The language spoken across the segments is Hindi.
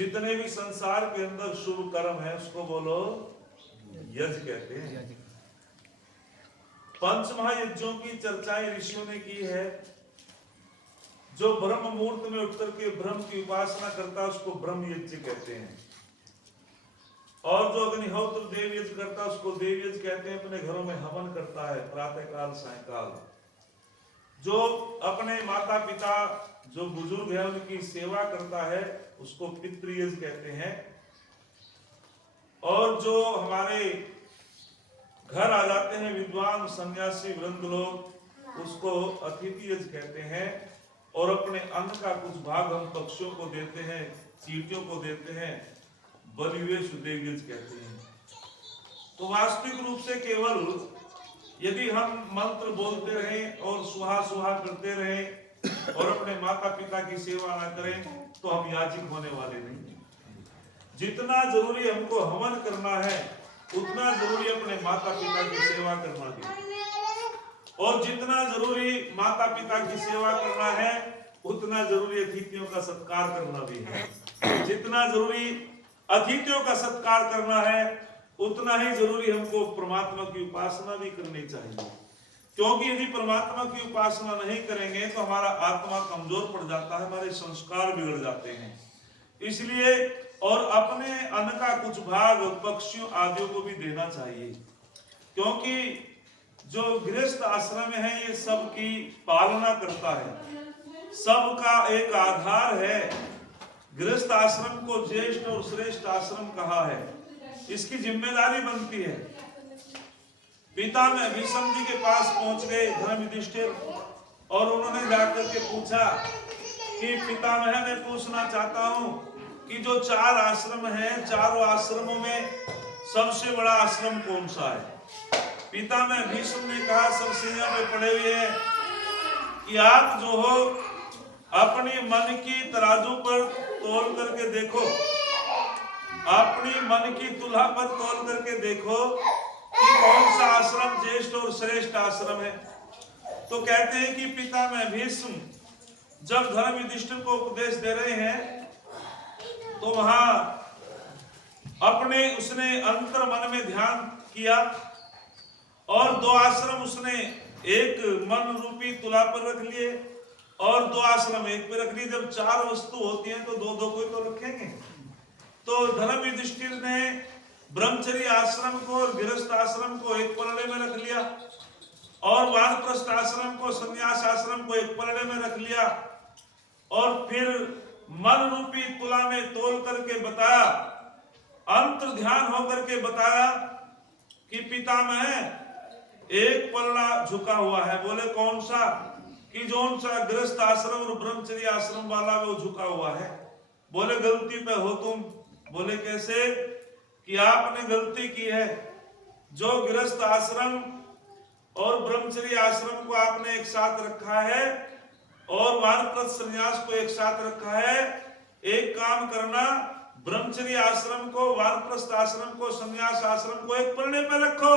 जितने भी संसार के अंदर शुभ कर्म है उसको बोलो यज्ञ कहते हैं। पंच महायज्ञों की चर्चाएं ऋषियों ने की है। जो ब्रह्म मुहूर्त में उठकर के ब्रह्म की उपासना करता है उसको ब्रह्म यज्ञ कहते हैं। और जो अग्निहोत्र देव यज्ञ करता है उसको देव यज्ञ कहते हैं। अपने घरों में हवन करता है प्रातः काल सायंकाल। जो अपने माता पिता जो बुजुर्ग है उनकी सेवा करता है उसको पितृयज्ञ कहते हैं। और जो हमारे घर आ जाते हैं विद्वान सन्यासी वृंद लोग उसको अतिथि यज्ञ कहते हैं। और अपने अन्न का कुछ भाग हम पक्षियों को देते हैं, चींटियों को देते हैं, बलिवेश देव यज्ञ कहते हैं। तो वास्तविक रूप से केवल यदि हम मंत्र बोलते रहें और सुहा सुहा करते रहें और अपने माता पिता की सेवा ना करें तो हम याजिक होने वाले नहीं। जितना जरूरी हमको हवन करना है उतना जरूरी अपने माता पिता की सेवा करना भी, और जितना जरूरी माता पिता की सेवा करना है उतना जरूरी अतिथियों का सत्कार करना भी है। जितना जरूरी अतिथियों का सत्कार करना है उतना ही जरूरी हमको परमात्मा की उपासना भी करनी चाहिए। क्योंकि यदि परमात्मा की उपासना नहीं करेंगे तो हमारा आत्मा कमजोर पड़ जाता है, हमारे संस्कार बिगड़ जाते हैं। इसलिए और अपने अन्न का कुछ भाग पक्षियों आदियों को भी देना चाहिए। क्योंकि जो गृहस्थ आश्रम है ये सबकी पालना करता है, सबका एक आधार है। गृहस्थ आश्रम को ज्येष्ठ और श्रेष्ठ आश्रम कहा है, इसकी जिम्मेदारी बनती है। पिता में भीष्म जी के पास पहुंच गए धर्म युधिष्ठिर और उन्होंने जाकर के पूछा कि पितामह मैं पूछना चाहता हूं कि जो 4 आश्रम हैं चारों आश्रमों में सबसे बड़ा आश्रम कौन सा है। पितामह भीष्म ने कहा सबसे यहाँ पे पड़े हुए हैं कि आप जो हो अपनी मन की तराजू पर तोल करके देखो, अपनी मन की तुलना पर तोल करके देखो कि कौन सा आश्रम ज्येष्ठ और श्रेष्ठ आश्रम है। तो कहते हैं कि पितामह भीष्म जब धर्म युधिष्ठिर को उपदेश दे रहे हैं तो वहां अपने उसने अंतर मन में ध्यान किया और 2 आश्रम उसने एक मन रूपी तुला पर रख लिए और 2 आश्रम एक पे रख लिए। जब 4 वस्तु होती हैं तो 2-2 कोई तो रखेंगे। तो धर्म युधिष्ठिर ने ब्रह्मचर्य आश्रम को और गृहस्थ आश्रम को एक पलड़े में रख लिया और वानप्रस्थ आश्रम को संन्यास आश्रम को एक पलड़े में रख लिया और फिर मन रूपी तुला में तोल करके बताया, अंतर ध्यान होकर के बताया कि पितामह एक पलड़ा झुका हुआ है। बोले कौन सा? कि जोन सा गृहस्थ आश्रम और ब्रह्मचर्य आश्रम वाला वो झुका हुआ है। बोले गलती पे हो तुम। बोले कैसे? कि आपने गलती की है। जो गृहस्थ आश्रम और ब्रह्मचर्य आश्रम को आपने एक साथ रखा है और वानप्रस्थ संन्यास को एक साथ रखा है। एक काम करना, ब्रह्मचर्य आश्रम को, वानप्रस्थ आश्रम को, संन्यास आश्रम को एक पलड़े पे रखो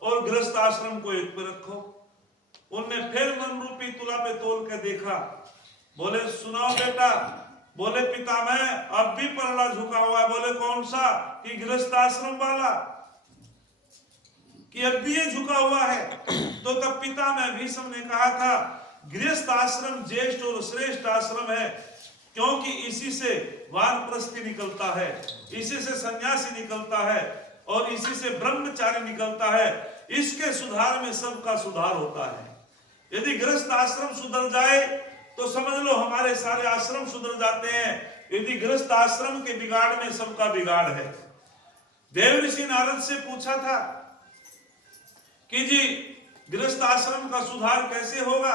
और गृहस्थ आश्रम को एक पे रखो। उनने फिर मन रूपी तुला पे तोल के देखा। बोले सुनाओ बेटा। बोले पितामह अब भी पलड़ा झुका हुआ है। बोले कौन सा? कि गृहस्थ आश्रम वाला, कि अब भी ये झुका हुआ है। तो तब पितामह भीष्म ने कहा था गृहस्थ आश्रम ज्येष्ठ और श्रेष्ठ आश्रम है, क्योंकि इसी से वानप्रस्थी निकलता है, इसी से सन्यासी निकलता है और इसी से ब्रह्मचारी निकलता है। इसके सुधार में सबका सुधार होता है। यदि गृहस्थ आश्रम सुधर जाए तो समझ लो हमारे सारे आश्रम सुधर जाते हैं। यदि गृहस्थ आश्रम के बिगाड़ में सबका बिगाड़ है। देव ऋषि नारद से पूछा था कि जी गृहस्थ आश्रम का सुधार कैसे होगा?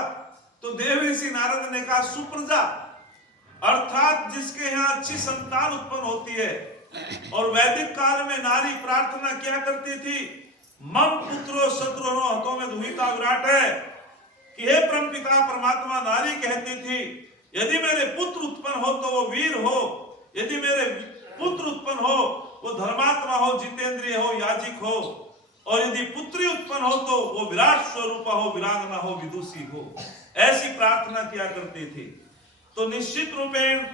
तो देव ऋषि नारद ने कहा सुप्रजा, अर्थात जिसके यहाँ अच्छी संतान उत्पन्न होती है। और वैदिक काल में नारी प्रार्थना क्या करती थी? मम पुत्रो शत्रुनो हतो में दुहिता विराट है कि हे परमपिता परमात्मा नारी कहती थी यदि मेरे पुत्र उत्पन्न हो तो वो वीर हो, यदि मेरे पुत्र उत्पन्न हो वो धर्मात्मा हो, जितेंद्रिय हो, याजिक हो, और यदि पुत्री उत्पन्न हो तो वो विराट स्वरूपा हो, वीरांगना हो, विदुषी हो। ऐसी प्रार्थना किया करती थी। तो निश्चित रूपेण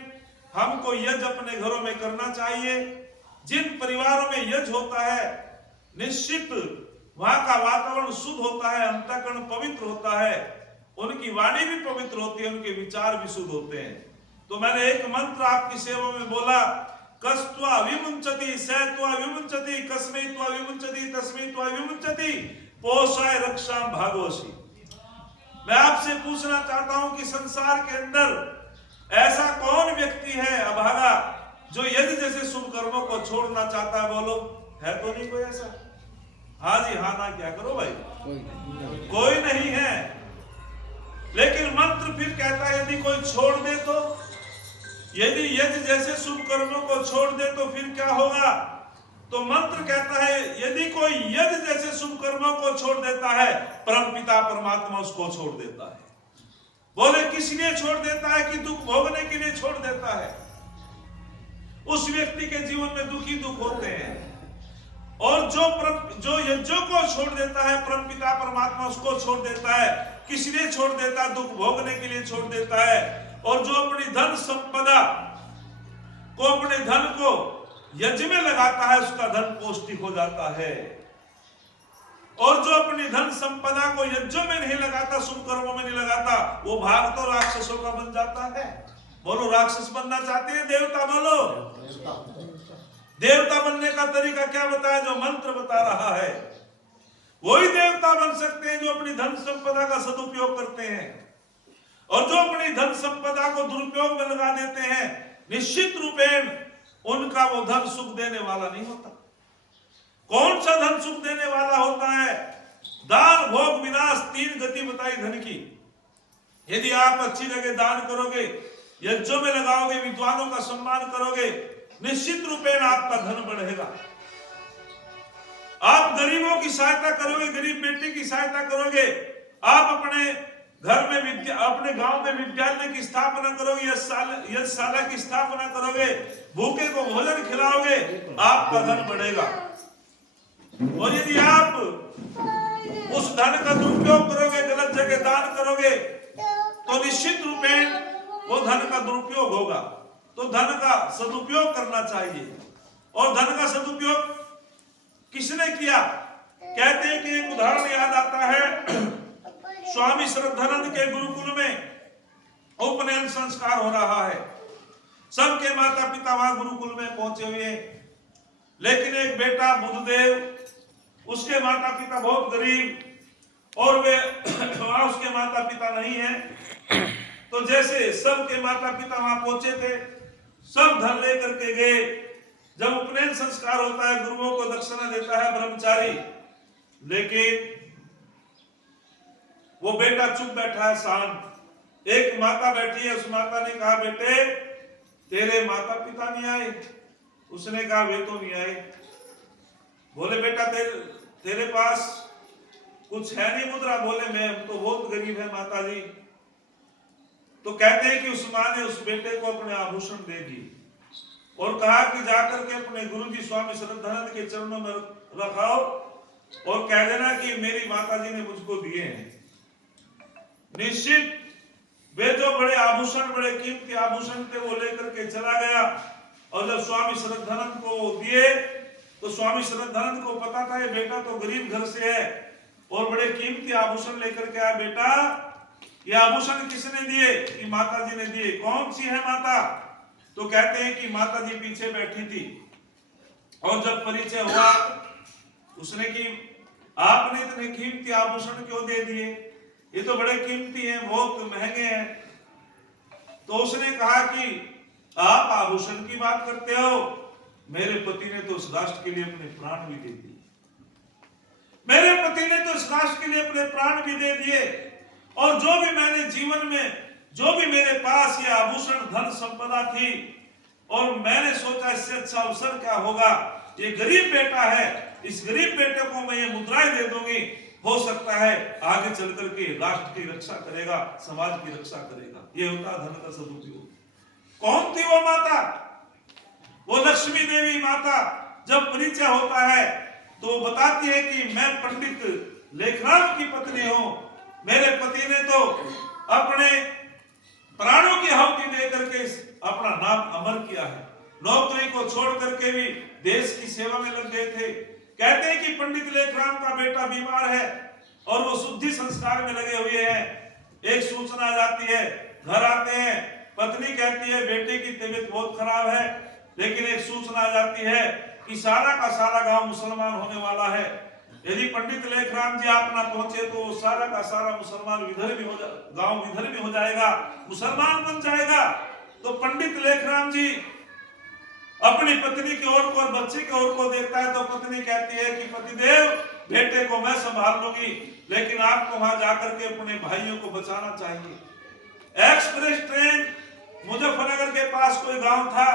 हमको यज्ञ अपने घरों में करना चाहिए। जिन परिवारों में यज्ञ होता है निश्चित वहां का वातावरण शुद्ध होता है, अंतःकरण पवित्र होता है, उनकी वाणी भी पवित्र होती है, उनके विचार भी शुद्ध होते हैं। तो मैंने एक मंत्र आपकी सेवा में बोला, कस्त्वा विमुंचति सैत्वा विमुंचति कस्मैत्वा विमुंचति तस्मैत्वा विमुंचति पोषाय रक्षाम भागोसी। मैं आपसे पूछना चाहता हूं कि संसार के अंदर ऐसा कौन व्यक्ति है अभागा जो यदि जैसे शुभ कर्मों को छोड़ना चाहता है? बोलो, है तो नहीं कोई ऐसा? हाँ जी हाँ ना क्या करो भाई, कोई नहीं है। लेकिन मंत्र फिर कहता है यदि कोई छोड़ दे तो, यदि यदि जैसे शुभ कर्मों को छोड़ दे तो फिर क्या होगा? तो मंत्र कहता है यदि कोई यदि जैसे शुभ कर्मों को छोड़ देता है, परमपिता परमात्मा उसको छोड़ देता है। बोले किस लिए छोड़ देता है? कि दुख भोगने के लिए छोड़ देता है। उस व्यक्ति के जीवन में दुखी दुख होते हैं, और जो यज्ञों को छोड़ देता है परमपिता परमात्मा उसको छोड़ देता है। किस लिए छोड़ देता है? दुख भोगने के लिए छोड़ देता है। और जो अपनी धन संपदा को, अपने धन को यज्ञ में लगाता है उसका धन पौष्टिक हो जाता है। और जो अपनी धन संपदा को यज्ञों में नहीं लगाता, शुभ कर्मों में नहीं लगाता, वो भाग तो राक्षसों का बन जाता है। बोलो, राक्षस बनना चाहते हैं? देवता बोलो। देवता बनने का तरीका क्या बताया? जो मंत्र बता रहा है वही देवता बन सकते हैं जो अपनी धन संपदा का सदुपयोग करते हैं। और जो अपनी धन संपदा को दुरुपयोग में लगा देते हैं, निश्चित रूपेण उनका वो धन सुख देने वाला नहीं होता। कौन सा धन सुख देने वाला होता है? दान भोग विनाश, तीन गति बताई धन की। यदि आप अच्छी जगह दान करोगे, यज्ञों में लगाओगे, विद्वानों का सम्मान करोगे, निश्चित रूपेण आपका धन बढ़ेगा। आप गरीबों की सहायता करोगे, गरीब बेटे की सहायता करोगे, आप अपने घर में अपने गांव में विद्यालय की स्थापना करोगे, यज्ञशाला की स्थापना करोगे, भूखे को भोजन खिलाओगे, आपका धन बढ़ेगा। और यदि आप उस धन का दुरुपयोग करोगे, गलत जगह दान करोगे, तो निश्चित रूपेण वो धन का दुरुपयोग होगा। तो धन का सदुपयोग करना चाहिए। और धन का सदुपयोग किसने किया? कहते हैं कि एक उदाहरण याद आता है, स्वामी श्रद्धानंद के गुरुकुल में उपनयन संस्कार हो रहा है। सबके माता पिता वहां गुरुकुल में पहुंचे हुए हैं, लेकिन एक बेटा बुद्धदेव, उसके माता पिता बहुत गरीब और वे वहां उसके माता पिता नहीं है। तो जैसे सबके माता पिता वहां पहुंचे थे, सब धन लेकर के गए। जब उपनयन संस्कार होता है, गुरुओं को दक्षिणा देता है ब्रह्मचारी, लेकिन वो बेटा चुप बैठा है, शांत। एक माता बैठी है, उस माता ने कहा, बेटे तेरे माता पिता नहीं आए? उसने कहा, वे तो नहीं आए। बोले, बेटा तेरे पास कुछ है नहीं मुद्रा? बोले, मैं तो बहुत गरीब है माता जी। तो कहते हैं कि उस मां ने उस बेटे को अपने आभूषण दे दिए और कहा कि जाकर के अपने गुरुजी स्वामी श्रद्धानंद के चरणों में रखाओ और कह देना कि मेरी माता जी ने मुझको दिए हैं। निश्चित वे जो बड़े आभूषण, बड़े कीमती आभूषण थे, वो लेकर के चला गया। और जब स्वामी श्रद्धानंद को दिए तो स्वामी श्रद्धानंद को पता था ये बेटा तो गरीब घर से है और बड़े कीमती आभूषण लेकर के आया। बेटा, ये आभूषण किसने दिए? कि माता जी ने दिए। कौन सी है माता? तो कहते हैं कि माता जी पीछे बैठी थी। और जब परिचय हुआ, उसने कि आपने इतने कीमती आभूषण क्यों दे दिए? ये तो बड़े कीमती हैं, बहुत महंगे हैं। तो उसने कहा कि आप आभूषण की बात करते हो, मेरे पति ने तो उस राष्ट्र के लिए अपने प्राण भी दे दिए। मेरे पति ने तो इस राष्ट्र के लिए अपने प्राण भी दे दिए। और जो भी मैंने जीवन में, जो भी मेरे पास ये आभूषण धन संपदा थी, और मैंने सोचा इससे अच्छा अवसर क्या होगा, ये गरीब बेटा है, इस गरीब बेटे को मैं ये मुद्राएं दे दूंगी, हो सकता है आगे चल करके राष्ट्र की रक्षा करेगा, समाज की रक्षा करेगा। ये होता धन का सदुपयोग। कौन थी वो माता? वो लक्ष्मी देवी माता। जब परिचय होता है तो बताती है कि मैं पंडित लेखनाथ की पत्नी हूं। मेरे पति ने तो अपने प्राणों की आहुति दे करके अपना नाम अमर किया है। नौकरी को छोड़ करके भी देश की सेवा में लग गए थे। कहते हैं कि पंडित लेखराम का बेटा बीमार है और वो शुद्धि संस्कार में लगे हुए हैं। एक सूचना आ जाती है, घर आते हैं, पत्नी कहती है बेटे की तबीयत बहुत खराब है, लेकिन एक सूचना आ जाती है कि सारा का सारा गांव मुसलमान होने वाला है। यदि पंडित लेखराम जी आप ना पहुंचे तो सारा का सारा मुसलमान विधर भी हो गांव विधर भी हो जाएगा, मुसलमान बन जाएगा। तो पंडित लेखराम जी अपनी पत्नी की ओर को और बच्चे की ओर को देखता है तो पत्नी कहती है कि पतिदेव बेटे को मैं संभाल लूंगी, लेकिन आपको वहां जाकर के अपने भाइयों को बचाना चाहिए। एक्सप्रेस ट्रेन मुजफ्फरनगर के पास कोई गांव था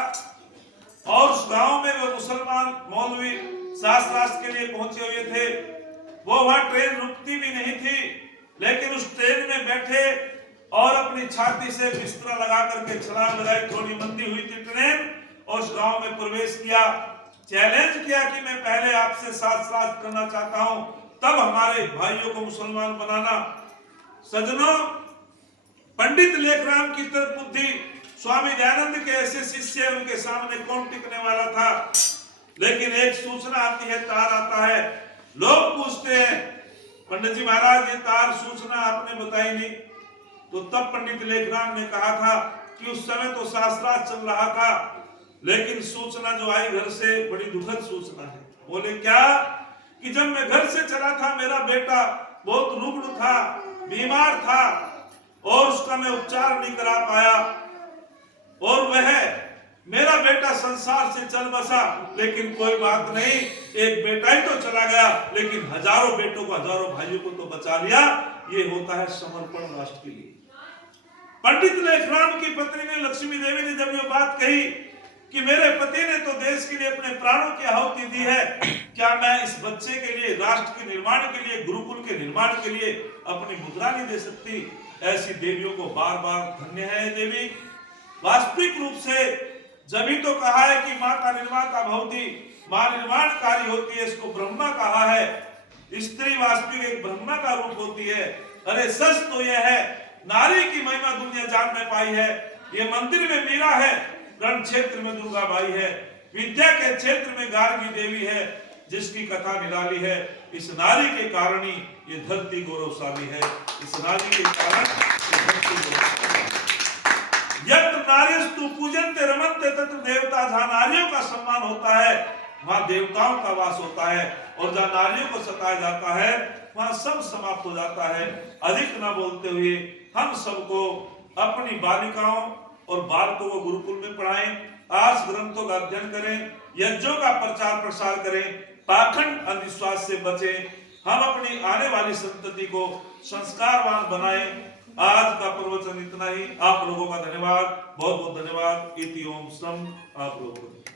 और उस गांव में वो मुसलमान मौलवी शास्त्र के लिए पहुंचे हुए थे। वो वहां ट्रेन रुकती भी नहीं थी, लेकिन उस ट्रेन में बैठे और अपनी छाती से बिस्तरा लगा करके छलांग लगाई। थोड़ी मंदी हुई थी ट्रेन और उस गांव में प्रवेश किया। चैलेंज किया कि मैं पहले आपसे शास्त्र करना चाहता हूं, तब हमारे भाइयों को मुसलमान बनाना। सज्जनों, पंडित लेखराम की तरफ बुद्धि स्वामी दयानंद के ऐसे शिष्य उनके सामने कौन टिकने वाला था। लेकिन एक सूचना आती है, तार आता है। लोग पूछते हैं पंडित जी महाराज ये तार सूचना आपने बताई नहीं। तो तब पंडित लेखराम ने कहा था कि उस समय तो शास्त्रार्थ चल रहा था, लेकिन सूचना जो आई घर से बड़ी दुखद सूचना है। बोले क्या? कि जब मैं घर से चला था मेरा बेटा बहुत रुग्ण था, बीमार था और उसका मैं उपचार नहीं करा पाया, और वह मेरा बेटा संसार से चल बसा। लेकिन कोई बात नहीं, एक बेटा ही तो चला गया, लेकिन हजारों बेटों को, हजारों भाइयों को तो बचा लिया। ये होता है समर्पण राष्ट्र के लिए। पंडित लेखराम की पत्नी ने, लक्ष्मी देवी ने जब ये बात कही कि मेरे पति ने तो देश के लिए अपने प्राणों की आहुति दी है, क्या मैं इस बच्चे के लिए, राष्ट्र के निर्माण के लिए, गुरुकुल के निर्माण के लिए अपनी मुद्रा नहीं दे सकती? ऐसी देवियों को बार बार धन्य है देवी। वास्तविक रूप से जब ही तो कहा है कि माँ का निर्माता भवती, माँ निर्माणकारी होती है, इसको ब्रह्मा कहा है। स्त्री वास्तविक एक ब्रह्मा का रूप होती है। अरे सच तो यह है, नारी की महिमा दुनिया जान में पाई है। ये मंदिर में मीरा है, रण क्षेत्र में दुर्गा बाई है, विद्या के क्षेत्र में गार्गी देवी है, जिसकी कथा निराली है। इस नारी के कारण ही ये धरती गौरवशाली है। इस नारी के कारण ये धरती गौरवशाली है। यत्र नारीस्तु पूजन्ते रमन्ते तत्र देवता। जहाँ नारियों का सम्मान होता है वहाँ देवताओं का वास होता है, और जहाँ नारियों को सताया जाता है वहाँ सब समाप्त हो जाता है। अधिक न बोलते हुए हम सबको अपनी बालिकाओं और बालकों को गुरुकुल में पढ़ाएं, आज ग्रंथों का अध्ययन करें, यज्ञों का प्रचार प्रसार करें, पाखंड अंधविश्वास से बचें। हम अपनी आने वाली संतति को संस्कारवान बनाएं। आज का प्रवचन इतना ही। आप लोगों का धन्यवाद, बहुत बहुत धन्यवाद। इति ओम सम। आप लोगों को